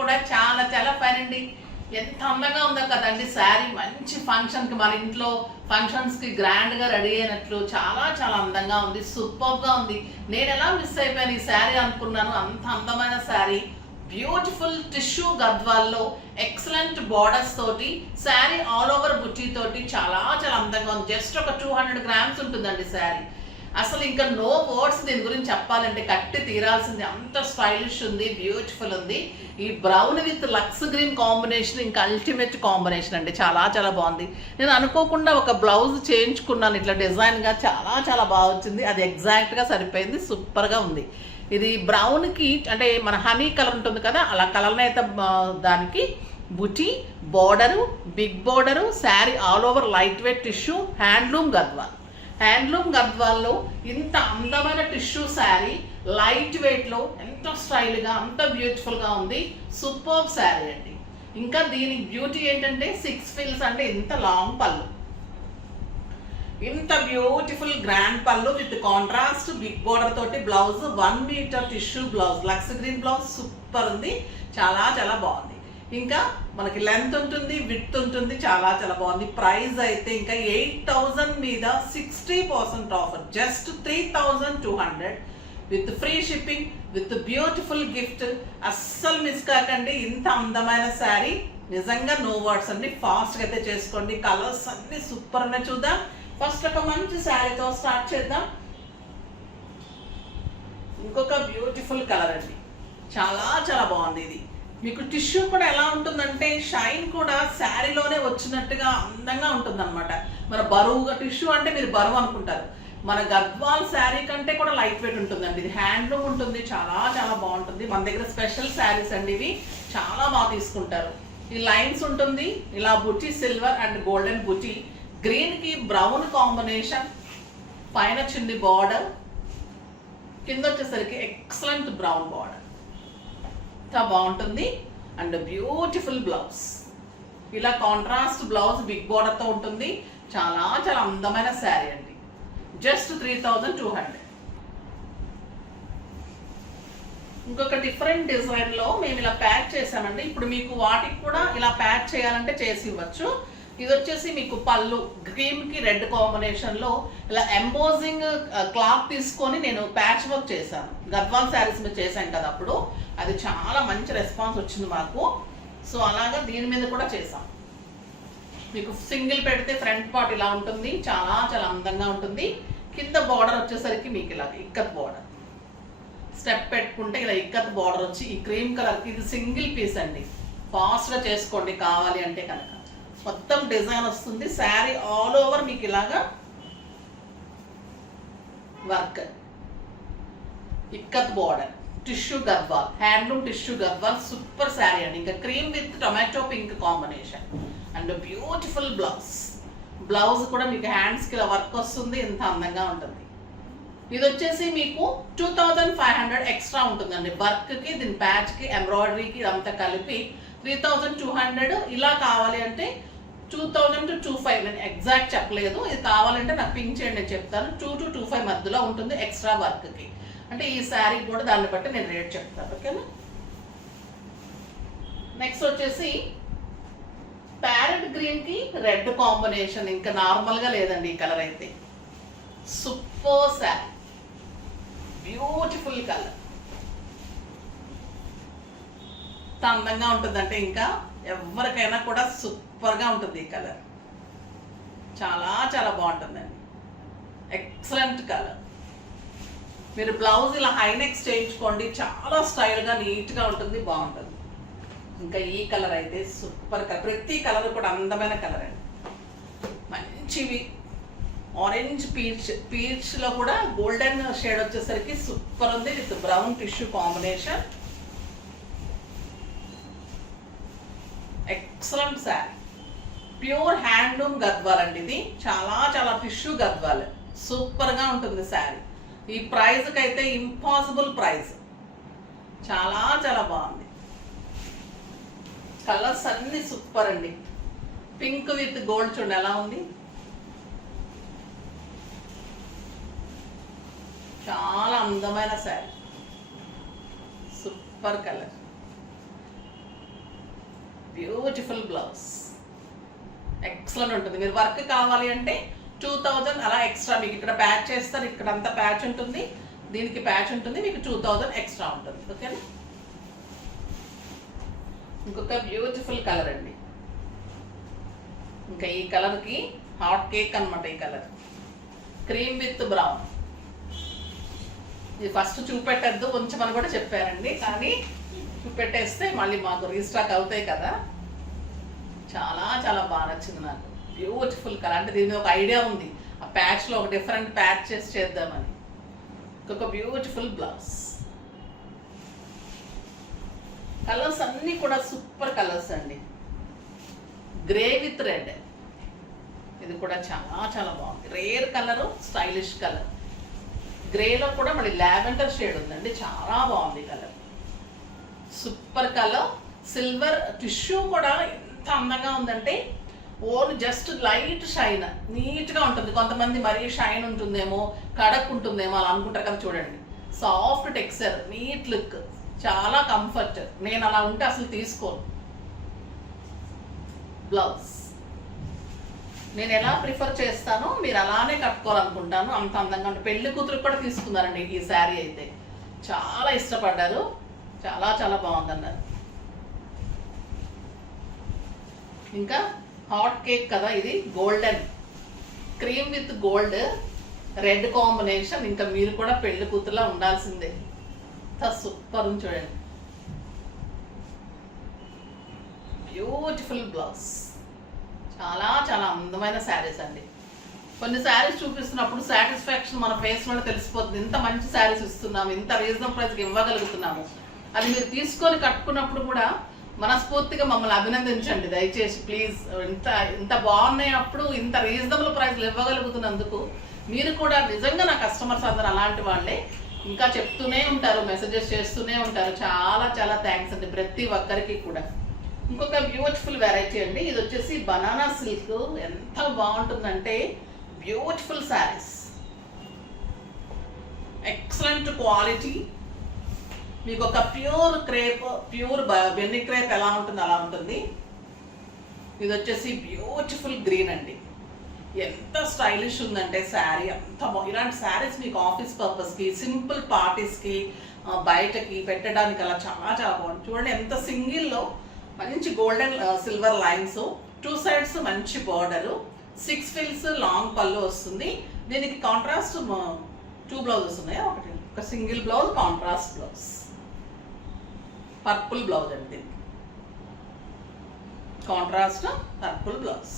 కూడా చాలా చాలా ఫైన్ అండి. ఎంత అందంగా ఉందో కదండి శారీ. మంచి ఫంక్షన్కి, మన ఇంట్లో ఫంక్షన్స్కి గ్రాండ్గా రెడీ అయినట్లు చాలా చాలా అందంగా ఉంది. సూపర్గా ఉంది. నేను ఎలా మిస్ అయిపోయాను ఈ శారీ అనుకున్నాను. అంత అందమైన శారీ. బ్యూటిఫుల్ టిష్యూ గద్వాల్లో ఎక్సలెంట్ బార్డర్స్ తోటి శారీ ఆల్ ఓవర్ బుట్టి తోటి చాలా చాలా అందంగా ఉంది. జస్ట్ ఒక 200 గ్రామ్స్ ఉంటుందండి శారీ. అసలు ఇంకా నో వర్డ్స్ దీని గురించి చెప్పాలంటే, కట్టి తీరాల్సింది. అంత స్టైలిష్ ఉంది, బ్యూటిఫుల్ ఉంది. ఈ brown with lux green combination ఇంకా అల్టిమేట్ కాంబినేషన్ అండి. చాలా చాలా బాగుంది. నేను అనుకోకుండా ఒక బ్లౌజ్ చేయించుకున్నాను ఇట్లా డిజైన్గా, చాలా చాలా బాగా వచ్చింది. అది ఎగ్జాక్ట్గా సరిపోయింది. సూపర్గా ఉంది. ఇది బ్రౌన్కి అంటే మన హనీ కలర్ ఉంటుంది కదా, అలా కలర్ని అయితే దానికి బుటీ border, big border, sari all over light weight tissue, handloom Gadwal. Handloom గద్వాల్లో ఇంత అందమైన టిష్యూ శారీ లైట్ వెయిట్లో ఎంత స్టైల్గా, అంత బ్యూటిఫుల్గా ఉంది. సూపర్ శారీ అండి. ఇంకా దీని బ్యూటీ ఏంటంటే 6 ఫిల్స్ అంటే ఇంత లాంగ్ పళ్ళు, ఇంత బ్యూటిఫుల్ గ్రాండ్ పళ్ళు విత్ కాంట్రాస్ట్ బిగ్ బోర్డర్ తోటి blouse 1 metre tissue blouse, lux green blouse. Super ఉంది. చాలా చాలా బాగుంది. ఇంకా మనకి లెంత్ ఉంటుంది, విడ్త్ ఉంటుంది. చాలా చాలా బాగుంది. ప్రైస్ అయితే ఇంకా 8,000 మీద 60% offer. Just 3,200 with free shipping with beautiful gift. అస్సలు మిస్ కాకండి. ఇంత అందమైన శారీ నిజంగా నో వర్డ్స్ అండి. ఫాస్ట్గా అయితే చేసుకోండి. కలర్స్ అన్ని సూపర్ ఉన్నాయి. చూద్దాం. ఫస్ట్ ఒక మంచి శారీతో స్టార్ట్ చేద్దాం. ఇంకొక బ్యూటిఫుల్ కలర్ అండి. చాలా చాలా బాగుంది. ఇది మీకు టిష్యూ కూడా ఎలా ఉంటుందంటే షైన్ కూడా శారీలోనే వచ్చినట్టుగా అందంగా ఉంటుంది అనమాట. మన బరువుగా టిష్యూ అంటే మీరు బరువు అనుకుంటారు. మన గద్వాల్ శారీ కంటే కూడా లైట్ వెయిట్ ఉంటుందండి. ఇది హ్యాండ్లూమ్ ఉంటుంది. చాలా చాలా బాగుంటుంది. మన దగ్గర స్పెషల్ శారీస్ అండి ఇవి. చాలా బాగా తీసుకుంటారు. ఈ లైన్స్ ఉంటుంది. ఇలా బుటీ సిల్వర్ అండ్ గోల్డెన్ బుటీ, గ్రీన్కి బ్రౌన్ కాంబినేషన్, పైన చిన్ని బార్డర్, కింద వచ్చేసరికి ఎక్సలెంట్ బ్రౌన్ బార్డర్. చాలా బాగుంటుంది. And beautiful blouse. ఇలా కాంట్రాస్ట్ బ్లౌజ్ బిగ్ బార్డర్తో ఉంటుంది. చాలా చాలా అందమైన శారీ అండి. జస్ట్ 3,200. ఇంకొక డిఫరెంట్ డిజైన్లో మేము ఇలా ప్యాక్ చేసామండి. ఇప్పుడు మీకు వాటికి కూడా ఇలా ప్యాక్ చేయాలంటే చేసి ఇవ్వచ్చు. ఇది వచ్చేసి మీకు పళ్ళు క్రీమ్కి రెడ్ కాంబినేషన్లో ఇలా ఎంబోజింగ్ క్లాత్ తీసుకొని నేను ప్యాచ్ వర్క్ చేశాను. గద్వాల్ శారీస్ మీద చేశాను కదా అప్పుడు. అది చాలా మంచి రెస్పాన్స్ వచ్చింది మాకు. సో అలాగా దీని మీద కూడా చేసాం. మీకు సింగిల్ పెడితే ఫ్రంట్ పార్ట్ ఇలా ఉంటుంది. చాలా చాలా అందంగా ఉంటుంది. కింద బార్డర్ వచ్చేసరికి మీకు ఇలా ఇక్కత్ బార్డర్, స్టెప్ పెట్టుకుంటే ఇలా ఇక్కత్ బార్డర్ వచ్చి ఈ క్రీమ్ కలర్కి ఇది సింగిల్ పీస్ అండి. ఫాస్ట్గా చేసుకోండి కావాలి అంటే కనుక. మొత్తం డిజైన్ వస్తుంది. శారీ ఆల్ ఓవర్ మీకు ఇలాగా work, ikat border, tissue Gadwal, handloom tissue Gadwal. Super sari అండి. ఇంకా cream with tomato pink combination and beautiful blouse. Blouse కూడా మీకు హ్యాండ్స్కి ఇలా వర్క్ వస్తుంది. ఎంత అందంగా ఉంటుంది. ఇది వచ్చేసి మీకు 2,500 ఎక్స్ట్రా ఉంటుందండి. వర్క్కి, దీని ప్యాచ్కి, ఎంబ్రాయిడరీకి ఇదంతా కలిపి 3,200. ఇలా కావాలి అంటే 2,000 to 2,500. నేను ఎగ్జాక్ట్ చెప్పలేదు. ఇది కావాలంటే నాకు పింక్ చేయండి, నేను చెప్తాను. 2 to 2,500 మధ్యలో ఉంటుంది ఎక్స్ట్రా వర్క్కి. అంటే ఈ శారీ కూడా దాన్ని బట్టి నేను రేట్ చెప్తాను. ఓకేనా. నెక్స్ట్ వచ్చేసి ప్యారెట్ గ్రీన్కి రెడ్ కాంబినేషన్. ఇంకా నార్మల్గా లేదండి ఈ కలర్ అయితే. Super sari, beautiful colour. ఎంత అందంగా ఉంటుందంటే ఇంకా ఎవరికైనా కూడా సూపర్గా ఉంటుంది ఈ కలర్. చాలా చాలా బాగుంటుందండి. Excellent colour. మీరు బ్లౌజ్ ఇలా హైనెక్స్ చేయించుకోండి. చాలా స్టైల్గా నీట్గా ఉంటుంది, బాగుంటుంది. ఇంకా ఈ కలర్ అయితే సూపర్ కలర్. ప్రతి కలర్ కూడా అందమైన కలర్ అండి. మంచివి ఆరెంజ్ పీచ్లో కూడా గోల్డెన్ షేడ్ వచ్చేసరికి సూపర్ ఉంది. With brown tissue combination. Excellent sari. Pure handloom Gadwal అండి ఇది. చాలా చాలా టిష్యూ గద్వాల్. సూపర్గా ఉంటుంది శారీ. ఈ ప్రైస్కి అయితే ఇంపాసిబుల్ ప్రైస్. చాలా చాలా బాగుంది. కలర్స్ అన్ని సూపర్ అండి. పింక్ విత్ గోల్డ్ చూడండి ఎలా ఉంది. చాలా అందమైన sari. Super colour. Beautiful blouse, excellent ఉంటుంది. మీరు వర్క్ కావాలి అంటే 2000 అలా ఎక్స్ట్రా మీకు ఇక్కడ ప్యాచ్ చేస్తారు, ఇక్కడ అంతా ప్యాచ్ ఉంటుంది, దీనికి ప్యాచ్ ఉంటుంది, మీకు 2000 ఎక్స్ట్రా ఉంటుంది. ఓకేనా. ఇంకొక బ్యూటిఫుల్ కలర్ అండి. ఇంకా ఈ కలర్కి హాట్ కేక్ అనమాట. ఈ కలర్ క్రీమ్ విత్ బ్రౌన్. ఇది ఫస్ట్ చూపెట్టద్దు ఉంచమని కూడా చెప్పారండి, కానీ చూపెట్టేస్తే మళ్ళీ మాకు రీస్టాక్ అవుతాయి కదా. చాలా చాలా బాగా నచ్చింది నాకు. Beautiful colour. అంటే దీని ఒక ఐడియా ఉంది, ఆ ప్యాచ్లో ఒక డిఫరెంట్ ప్యాచ్ చేద్దామని. ఇంకొక బ్యూటిఫుల్ బ్లౌజ్. కలర్స్ అన్నీ కూడా సూపర్ కలర్స్ అండి. గ్రే విత్ రెడ్, ఇది కూడా చాలా చాలా బాగుంది. Rare colour, stylish colour. గ్రేలో కూడా మళ్ళీ లావెండర్ షేడ్ ఉందండి, చాలా బాగుంది colour. Super colour. Silver tissue కూడా ఎంత అందంగా ఉందంటే ఓన్ జస్ట్ లైట్ షైన్, నీట్గా ఉంటుంది. కొంతమంది మరీ షైన్ ఉంటుందేమో, కడక్ ఉంటుందేమో అలా అనుకుంటారు కదా. చూడండి, సాఫ్ట్ టెక్స్చర్, నీట్ లుక్, చాలా కంఫర్ట్. నేను అలా ఉంటే అసలు తీసుకోను. బ్లౌజ్ నేను ఎలా ప్రిఫర్ చేస్తానో మీరు అలానే కట్టుకోవాలనుకుంటాను. అంత అందంగా ఉంటుంది. పెళ్లి కూతురికి కూడా తీసుకున్నారండి ఈ శారీ అయితే, చాలా ఇష్టపడ్డారు, చాలా చాలా బాగుందన్నారు. ఇంకా హాట్ కేక్ కదా ఇది, golden cream with gold red combination. ఇంకా మీరు కూడా పెళ్లి కూతురులా ఉండాల్సిందే. సూపర్ ఉంది చూడండి. Beautiful blouse. చాలా చాలా అందమైన శారీస్ అండి. కొన్ని శారీస్ చూపిస్తున్నప్పుడు సాటిస్ఫాక్షన్ మన ఫేస్లోనే తెలిసిపోతుంది. ఇంత మంచి శారీస్ ఇస్తున్నాము, ఇంత రీజనబుల్ ప్రైస్కి ఇవ్వగలుగుతున్నాము. అది మీరు తీసుకొని కట్టుకున్నప్పుడు కూడా మనస్ఫూర్తిగా మమ్మల్ని అభినందించండి దయచేసి ప్లీజ్. ఇంత బాగున్నాయి, అప్పుడు ఇంత రీజనబుల్ ప్రైస్లు ఇవ్వగలుగుతున్నందుకు మీరు కూడా నిజంగా నా కస్టమర్స్ అందరూ అలాంటి వాళ్ళే. ఇంకా చెప్తూనే ఉంటారు, మెసేజెస్ చేస్తూనే ఉంటారు. చాలా చాలా థ్యాంక్స్ అండి ప్రతి ఒక్కరికి కూడా. ఇంకొక బ్యూటిఫుల్ వెరైటీ అండి, ఇది వచ్చేసి బనానా సిల్క్. ఎంత బాగుంటుందంటే బ్యూటిఫుల్ శారీస్, ఎక్సలెంట్ క్వాలిటీ. మీకు ఒక pure crepe, pure Benny crepe ఎలా ఉంటుందో అలా ఉంటుంది. ఇది వచ్చేసి బ్యూటిఫుల్ గ్రీన్ అండి. ఎంత స్టైలిష్ ఉందంటే శారీ, అంత ఇలాంటి శారీస్ మీకు ఆఫీస్ పర్పస్కి, సింపుల్ పార్టీస్కి, బయటకి పెట్టడానికి అలా చాలా చాలా బాగుంది. చూడండి ఎంత సింగిల్లో మంచి గోల్డెన్ సిల్వర్ లైన్స్, 2 sides మంచి బార్డరు, 6 frills లాంగ్ పళ్ళు వస్తుంది. దీనికి కాంట్రాస్ట్ 2 బ్లౌజెస్ ఉన్నాయి. ఒక single blouse, contrast blouse, purple blouse అండి. Contrast purple blouse.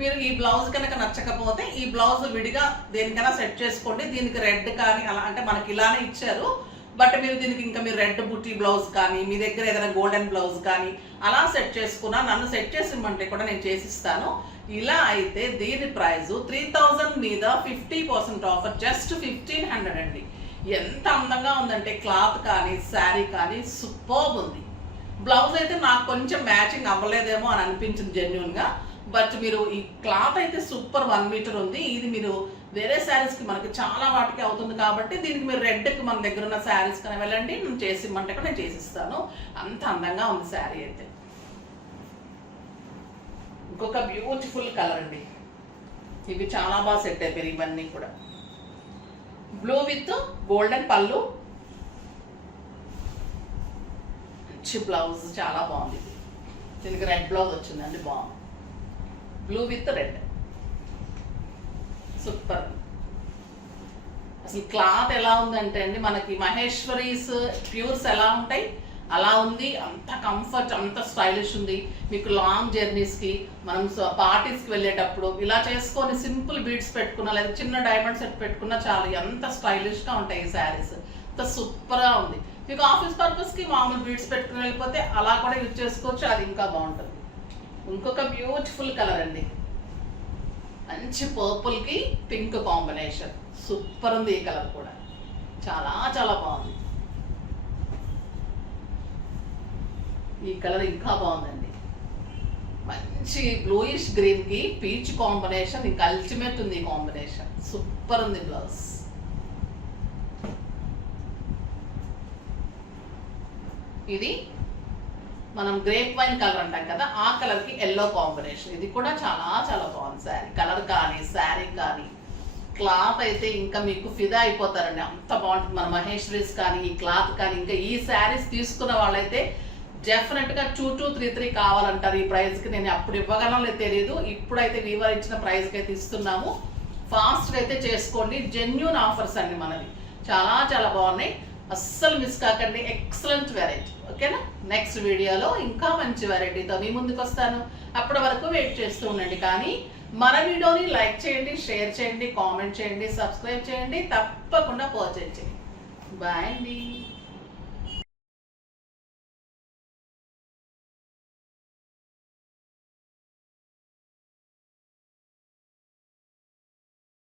మీరు ఈ బ్లౌజ్ కనుక నచ్చకపోతే ఈ బ్లౌజ్ విడిగా దేనికైనా సెట్ చేసుకోండి. దీనికి రెడ్ కానీ అలా, అంటే మనకి ఇలానే ఇచ్చారు, బట్ మీరు దీనికి ఇంకా మీరు రెడ్ బుట్టి బ్లౌజ్ కానీ, మీ దగ్గర ఏదైనా గోల్డెన్ బ్లౌజ్ కానీ అలా సెట్ చేసుకున్నా, నన్ను సెట్ చేసి ఇమ్మంటే కూడా నేను చేసిస్తాను. ఇలా అయితే దీని ప్రైస్ 3000 మీద 50% ఆఫర్, జస్ట్ 1500 అండి. ఎంత అందంగా ఉందంటే క్లాత్ కానీ శారీ కానీ సూపర్బ్ ఉంది. బ్లౌజ్ అయితే నాకు కొంచెం మ్యాచింగ్ అవ్వలేదేమో అని అనిపించింది జెన్యున్గా, బట్ మీరు ఈ క్లాత్ అయితే సూపర్ 1 మీటర్ ఉంది. ఇది మీరు వేరే శారీస్కి మనకి చాలా వాటికి అవుతుంది కాబట్టి దీనికి మీరు రెడ్కి మన దగ్గర ఉన్న శారీస్ కానీ వెళ్ళండి, నేను చేసి ఇమ్మంటే కూడా నేను చేసిస్తాను. అంత అందంగా ఉంది శారీ అయితే. ఇంకొక బ్యూటిఫుల్ కలర్ అండి, ఇవి చాలా బాగా సెట్ అయిపోయాయి ఇవన్నీ కూడా. బ్లూ విత్ గోల్డెన్ పళ్ళు, మంచి బ్లౌజ్, చాలా బాగుంది. దీనికి రెడ్ బ్లౌజ్ వచ్చిందండి, బాగుంది. Blue with red, super. అసలు క్లాత్ ఎలా ఉందంటే అండి, మనకి మహేశ్వరీస్ ప్యూర్స్ ఎలా ఉంటాయి అలా ఉంది. అంత కంఫర్ట్, అంత స్టైలిష్ ఉంది. మీకు లాంగ్ జర్నీస్కి, మనం పార్టీస్కి వెళ్ళేటప్పుడు ఇలా చేసుకొని సింపుల్ బీడ్స్ పెట్టుకున్నా, లేదా చిన్న డైమండ్ సెట్ పెట్టుకున్నా చాలు, ఎంత స్టైలిష్గా ఉంటాయి ఈ శారీస్. అంత సూపర్గా ఉంది. మీకు ఆఫీస్ పర్పస్కి మామూలు బీడ్స్ పెట్టుకుని వెళ్ళిపోతే అలా కూడా యూజ్ చేసుకోవచ్చు, అది ఇంకా బాగుంటుంది. ఇంకొక బ్యూటిఫుల్ కలర్ అండి, మంచి పర్పుల్కి పింక్ కాంబినేషన్, సూపర్ ఉంది. ఈ కలర్ కూడా చాలా చాలా బాగుంది. ఈ కలర్ ఇంకా బాగుందండి, మంచి బ్లూయిష్ గ్రీన్కి పీచ్ కాంబినేషన్, ఇంకా అల్టిమేట్ ఉంది ఈ కాంబినేషన్, సూపర్ ఉంది బ్లౌజ్. ఇది మనం గ్రేప్ వైన్ కలర్ అంటాం కదా, ఆ కలర్కి ఎల్లో కాంబినేషన్. ఇది కూడా చాలా చాలా బాగుంది శారీ. కలర్ కానీ శారీ కానీ క్లాత్ అయితే ఇంకా మీకు ఫిదా అయిపోతారండి, అంత బాగుంటుంది. మన మహేశ్వరీస్ కానీ ఈ క్లాత్ కానీ, ఇంకా ఈ శారీస్ తీసుకున్న వాళ్ళైతే డెఫినెట్గా 2233 కావాలంటారు ఈ ప్రైస్కి. నేను అప్పుడు ఇవ్వగలను లేదు తెలియదు, ఇప్పుడైతే వీవర్ ఇచ్చిన ప్రైస్కి అయితే ఇస్తున్నాము. ఫాస్ట్గా అయితే చేసుకోండి. జెన్యూన్ ఆఫర్స్ అండి మనవి, చాలా చాలా బాగున్నాయి. అస్సలు మిస్ కాకండి. Excellent variety. ఓకేనా, నెక్స్ట్ వీడియోలో ఇంకా మంచి వెరైటీతో మీ ముందుకు వస్తాను. అప్పటి వరకు వెయిట్ చేస్తూ ఉండండి. కానీ మన వీడియోని లైక్ చేయండి, షేర్ చేయండి, కామెంట్ చేయండి, సబ్స్క్రైబ్ చేయండి, తప్పకుండా పర్చేజ్ చేయండి. బాయ్ అండి.